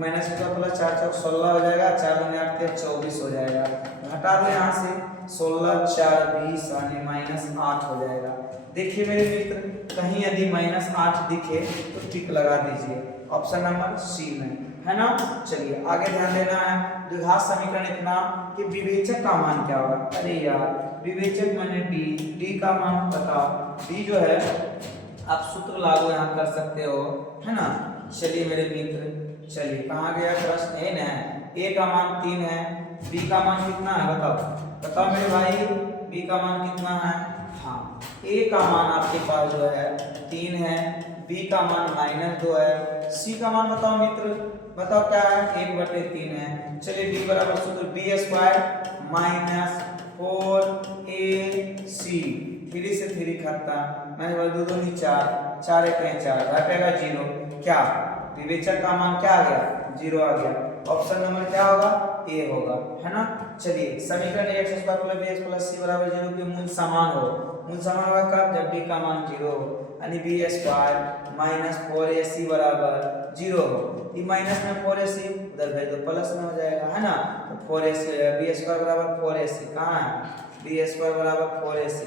माइनस का प्लस 4 चौक 16 हो जाएगा, 4 दूनी 8 24 हो जाएगा, घटा दो यहाँ से 16 4 20 यानी माइनस 8 हो जाएगा। देखिए मेरे मित्र कहीं यदि माइनस 8 दिखे तो टिक लगा दीजिए ऑप्शन नंबर सी में, है ना। चलिए आगे ध्यान देना है, द्विघात समीकरण इतना कि विवेचक का मान क्या होगा, अरे यार विवेचक माने डी का मान पता, डी जो है आप सूत्र लागू यहाँ कर सकते हो, है ना। चलिए मेरे मित्र, चलिए कहाँ गया प्रश्न, ए है, ए का मान 3 है, बी का मान कितना है बताओ मेरे भाई, बी का मान कितना है, हाँ ए का मान आपके पास जो है 3 है, बी का मान -2 है, सी का मान बताओ मित्र, बताओ क्या है, 1/3 है। चलिए डी बराबर सूत्र बी स्क्वायर माइनस 4ac, 3 से 3 खत्ता, मैंने 2 दूनी 4, 4 1 4, घटेगा 0, क्या विवेचक का मान क्या आ गया, 0 आ गया, ऑप्शन नंबर क्या होगा, ए होगा, है ना। चलिए समीकरण X square plus B X plus C बराबर 0 के मूल समान हो, मूल समान होगा कब, जब डी का मान 0 हो, यानी बी स्क्वायर माइनस 4ac बराबर 0 हो, ये माइनस में 4ac उधर भेज दो प्लस में हो जाएगा, है ना। तो 4ac हो जाएगा, बी स्क्वायर बराबर 4ac कहाँ है, बी स्क्वायर बराबर 4ac,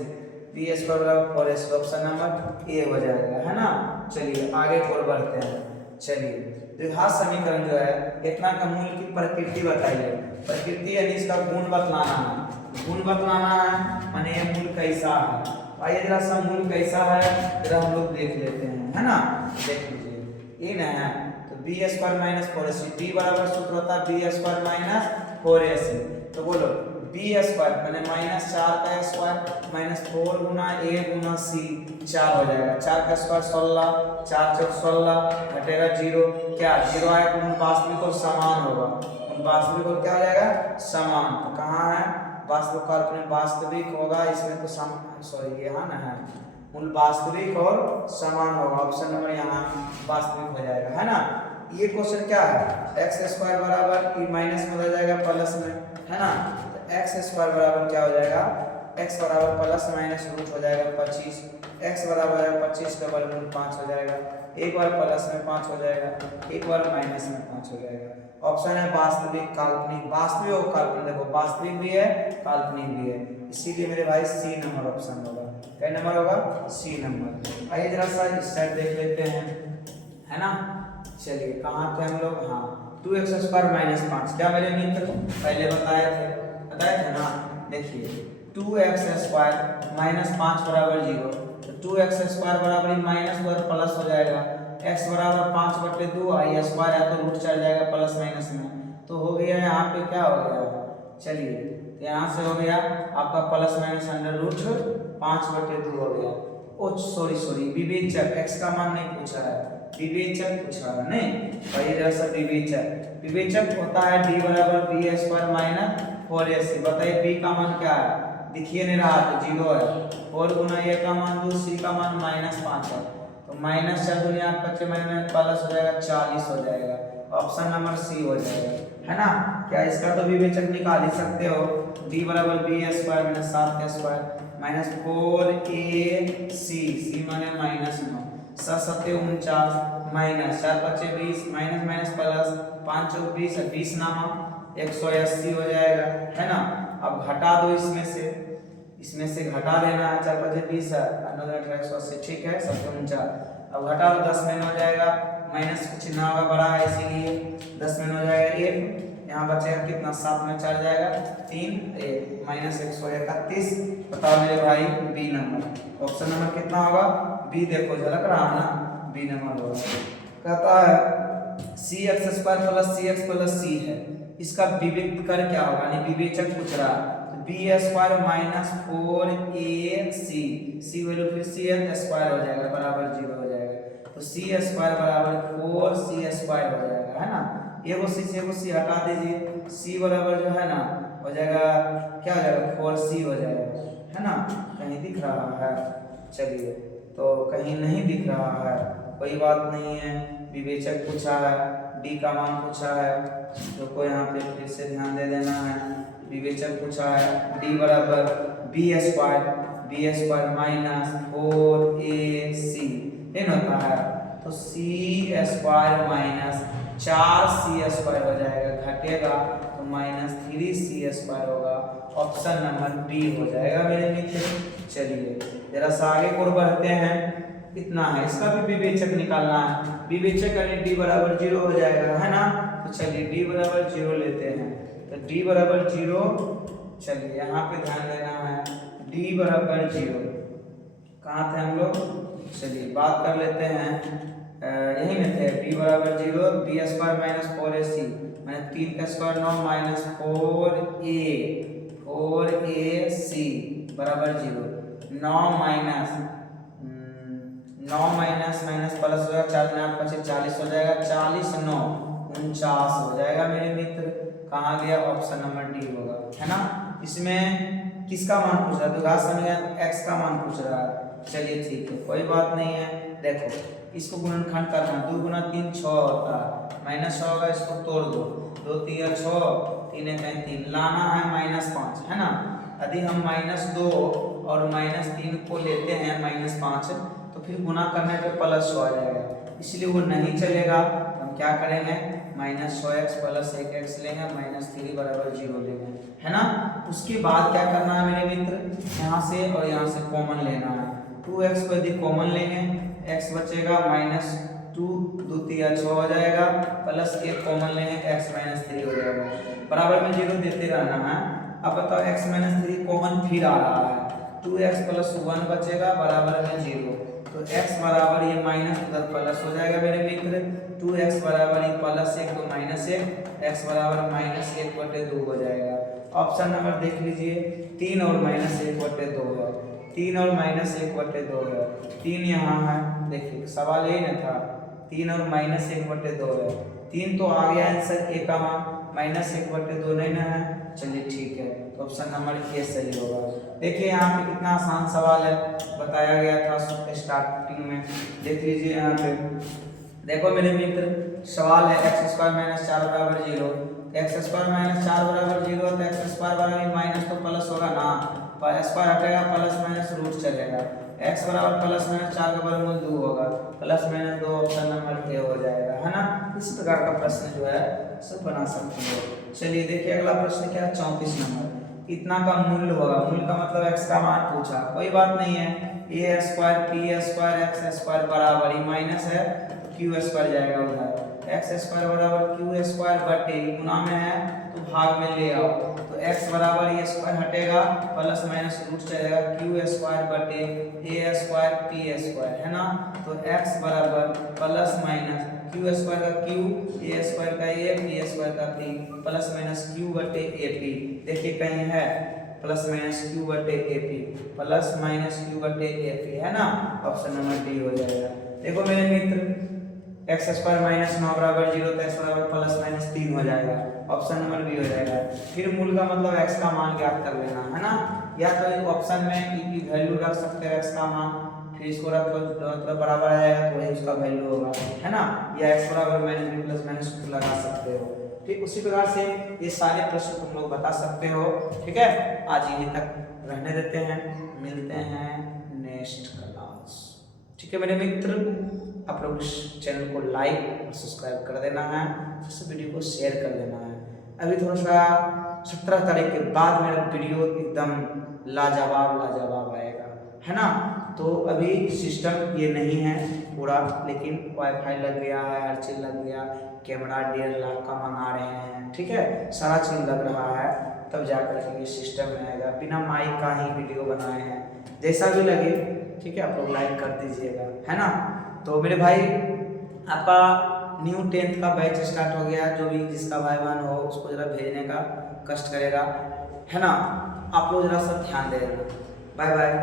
बी स्क्वायर बराबर 4ac, ऑप्शन नंबर ए हो जाएगा, है ना। चलिए आगे और बढ़ते हैं। चलिए द्विघात समीकरण जो है इतना का मूल की प्रकृति बताइए, प्रकृति यानी इसका गुण बतलाना है, गुण बतलाना है माने ये मूल कैसा है, आइए जरा सा मूल कैसा है जरा हम लोग देख लेते हैं, है ना। देख लीजिए ये ना है, तो B square minus 4ac, D बराबर सूत्र होता है बी स्क्वायर माइनस 4ac, तो बोलो बी स्क्वायर मैंने -4 का स्क्वायर माइनस 4 गुना ए गुना सी 4 हो जाएगा, 4 का स्क्वायर 16, 4 चौक 16 घटेगा 0, क्या 0 आया तो वास्तविक और समान होगा, वास्तविक और क्या हो जाएगा समान, तो कहाँ है वास्तविक काल्पनिक, वास्तविक होगा इसमें तो सॉरी यहाँ ना है, मूल वास्तविक और समान होगा, ऑप्शन नंबर यहाँ वास्तविक हो जाएगा, है ना। ये क्वेश्चन क्या है, एक्स स्क्वायर बराबर माइनस में हो जाएगा प्लस में, है ना। एक्स स्क्वायर बराबर क्या हो जाएगा, एक्स बराबर प्लस माइनस रूट हो जाएगा 25, एक्स बराबर है 25 का वर्गमूल 5 हो जाएगा, एक बार प्लस में 5 हो जाएगा, एक बार माइनस में 5 हो जाएगा। ऑप्शन है वास्तविक काल्पनिक, वास्तविक और काल्पनिक, देखो वास्तविक भी है काल्पनिक भी है, इसीलिए मेरे भाई सी नंबर ऑप्शन होगा, क्या नंबर होगा, सी नंबर। आइए जरा सा इस साइड देख लेते हैं, है ना। चलिए कहाँ थे हम लोग, हाँ 2x स्क्वायर माइनस 5, क्या मेरे मित्र पहले बताए थे ना। देखिए 2x स्क्वायर माइनस 5 बराबर 0, तो 2x स्क्वायर बराबर माइनस और प्लस हो जाएगा, x बराबर 5/2 आई स्क्वायर है तो रूट चल जाएगा प्लस माइनस में, तो हो गया यहाँ पे क्या हो गया, चलिए तो यहाँ से हो गया आपका प्लस माइनस अंडर रूट 5/2 हो गया। ओ सॉरी विवेचक x का मान नहीं पूछा है, विवेचक पूछा है नहीं, भाई जरा सा विवेचक होता है d बराबर बी स्क्वायर माइनस 4ac, बताइए b का मान क्या है, दिखिए नहीं रहा तो 0 है। 4 गुना ए का मान 2, सी का मान -5 है, तो -4 दूनी 8 25 माइनस प्लस हो जाएगा 40 हो जाएगा। ऑप्शन नंबर सी हो जाएगा, है ना। क्या इसका तो विवेचक निकाल ही सकते हो। d बराबर b² माइनस 7 माइनस 4ac, सी माने -9, 7 7 49 माइनस 4 5 20 माइनस माइनस प्लस 5 चौक 20 20 नामा 180 हो जाएगा, है ना। अब घटा दो इसमें से घटा देना है। 4 5 20 है, 9 18 180, ठीक है। 7 49 अब घटा दो, 10 में हो जाएगा, माइनस कुछ ना होगा, बड़ा है इसीलिए 10 में हो जाएगा 1, यहाँ बचेगा कितना, 7 में 4 जाएगा 3 1 माइनस 131। बताओ मेरे भाई बी नंबर, ऑप्शन नंबर कितना होगा, बी। देखो झलक रहा है ना, बी नंबर होगा। कहता है cx² plus cx plus c है, इसका विविक्त कर क्या होगा, यानी विवेचक पूछ रहा है। b² minus 4ac, c value फिर cn² हो जाएगा बराबर 0 हो जाएगा, तो c² बराबर 4c² हो जाएगा, है ना। एगो c से एगो c हटा दीजिए, c बराबर जो है ना हो जाएगा, क्या हो जाएगा 4c हो जाएगा, है ना। कहीं दिख रहा है, चलिए तो कहीं नहीं दिख रहा है, कोई बात नहीं है। विवेचक पूछा है, d का मान पूछा है, तो को यहाँ पे फिर से ध्यान दे देना है। विवेचक पूछा है d बराबर b² माइनस 4ac ये होता है, तो c² माइनस 4c² हो जाएगा, घटेगा तो -3c² होगा। ऑप्शन नंबर बी हो जाएगा मेरे मित्र। चलिए जरा सा आगे को बढ़ते हैं, इतना है, इसका भी विवेचक निकालना है। विवेचक यानी d बराबर 0 हो जाएगा, है ना। तो चलिए d बराबर 0 लेते हैं, तो d बराबर 0, चलिए यहाँ पे ध्यान देना है, d बराबर 0 कहाँ थे हम लोग, चलिए बात कर लेते हैं, यही में थे। b बराबर 0, b² माइनस 4ac मैंने 3 का स्क्वायर 9 माइनस 4ac बराबर 0, 9 माइनस माइनस प्लस हो जाएगा, 4 9 25 40 हो जाएगा, 40 9 49 हो जाएगा मेरे मित्र। कहाँ गया, ऑप्शन नंबर डी होगा, है ना। इसमें किसका मान पूछ रहा है, तो घात समीकरण x का मान पूछ रहा है। चलिए ठीक है, कोई बात नहीं है। देखो इसको गुणनखंड करना है, 2 गुना 3 6 होता है, माइनस 6 होगा, इसको तोड़ दो, 2 3 6 3 1 3, लाना है -5, है ना। यदि हम -2 और -3 को लेते हैं -5, तो फिर गुना करने पे प्लस हो जाएगा, इसलिए वो नहीं चलेगा। हम क्या करेंगे, -6x प्लस 1x लेंगे, -3 बराबर 0 लेंगे, है ना। उसके बाद क्या करना है मेरे मित्र, यहाँ से और यहाँ से कॉमन लेना है। 2x को यदि कॉमन लेंगे, x बचेगा -2 2 3 6 हो जाएगा, प्लस 1 कॉमन लेंगे, x -3 हो जाएगा, बराबर में 0 देते रहना है। अब बताओ x -3 कॉमन फिर आ रहा है, 2x प्लस 1 बचेगा बराबर में 0, तो x बराबर ये माइनस उधर प्लस हो जाएगा मेरे मित्र। 2x बराबर ये +1 तो -1, x बराबर -1/2 हो जाएगा। ऑप्शन नंबर देख लीजिए, 3 और -1/2 है, 3 और -1/2 है, 3 यहाँ है, देखिए सवाल यही ना था, 3 और -1/2 है, 3 तो आ गया आंसर ए का मान, -1/2 नहीं ना है। चलिए ठीक है, तो ऑप्शन नंबर ए सही होगा। देखिए यहाँ पे कितना आसान सवाल है, बताया गया था स्टार्टिंग में, देख लीजिए यहाँ पे। देखो मेरे मित्र, सवाल है x² - 4 बराबर 0, x² - 4 बराबर 0, तो x² बराबर माइनस तो प्लस होगा ना, पर स्क्वायर हटेगा, प्लस माइनस रूट चलेगा, x बराबर +-4 का वर्गमूल 2 होगा, +-2 ऑप्शन नंबर ए हो जाएगा, है ना। इस प्रकार का प्रश्न जो है सब बना सकते हो। चलिए देखिए अगला प्रश्न क्या है, 34 नंबर। इतना का मूल्य होगा, मूल्य का मतलब x का मान पूछा, कोई बात नहीं है, a² p² x² बराबर ही माइनस है, q² जाएगा उधर, x² बराबर q² बटे गुना में है तो भाग में ले आओ, तो x बराबर ये स्क्वायर हटेगा, प्लस माइनस रूट चलेगा, q² बटे a² p², है ना। तो x बराबर प्लस माइनस q² का q, a² का a, p² का p, प्लस माइनस q बटे ap, देखिए कहीं है प्लस माइनस q बटे ap, प्लस माइनस q बटे ap, है ना। ऑप्शन नंबर डी हो जाएगा। देखो मेरे मित्र, x² -9 बराबर 0, तो x बराबर +-3 हो जाएगा, ऑप्शन नंबर बी हो जाएगा। फिर मूल का मतलब x का मान ज्ञात कर लेना, है ना। या तो ऑप्शन में ई की वैल्यू रख सकते हैं x का मान, फिर इसको रखो मतलब बराबर आ जाएगा तो वही उसका वैल्यू होगा, है ना, या x बराबर -b प्लस माइनस लगा सकते हो। ठीक उसी प्रकार से ये सारे प्रश्न तुम लोग बता सकते हो। ठीक है, आज यहीं तक रहने देते हैं, मिलते हैं नेक्स्ट क्लास। ठीक है मेरे मित्र, आप लोग इस चैनल को लाइक और सब्सक्राइब कर देना है, इस वीडियो को शेयर कर देना है। अभी थोड़ा सा 17 तारीख के बाद मेरा वीडियो एकदम लाजवाब आएगा, है ना। तो अभी सिस्टम ये नहीं है पूरा, लेकिन वाईफाई लग गया है, हर चीज़ लग गया, कैमरा 1.5 लाख का मंगा रहे हैं, ठीक है, सारा चीज़ लग रहा है, तब जाकर के ये सिस्टम में आएगा। बिना माइक का ही वीडियो बनाए हैं, जैसा भी लगे, ठीक है, आप लोग लाइक कर दीजिएगा, है ना। तो मेरे भाई, आपका न्यू 10th का बैच स्टार्ट हो गया, जो भी जिसका भाई बहन हो उसको ज़रा भेजने का कष्ट करेगा, है ना। आप लोग ज़रा सब ध्यान देना। Bye bye,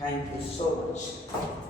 thank you so much.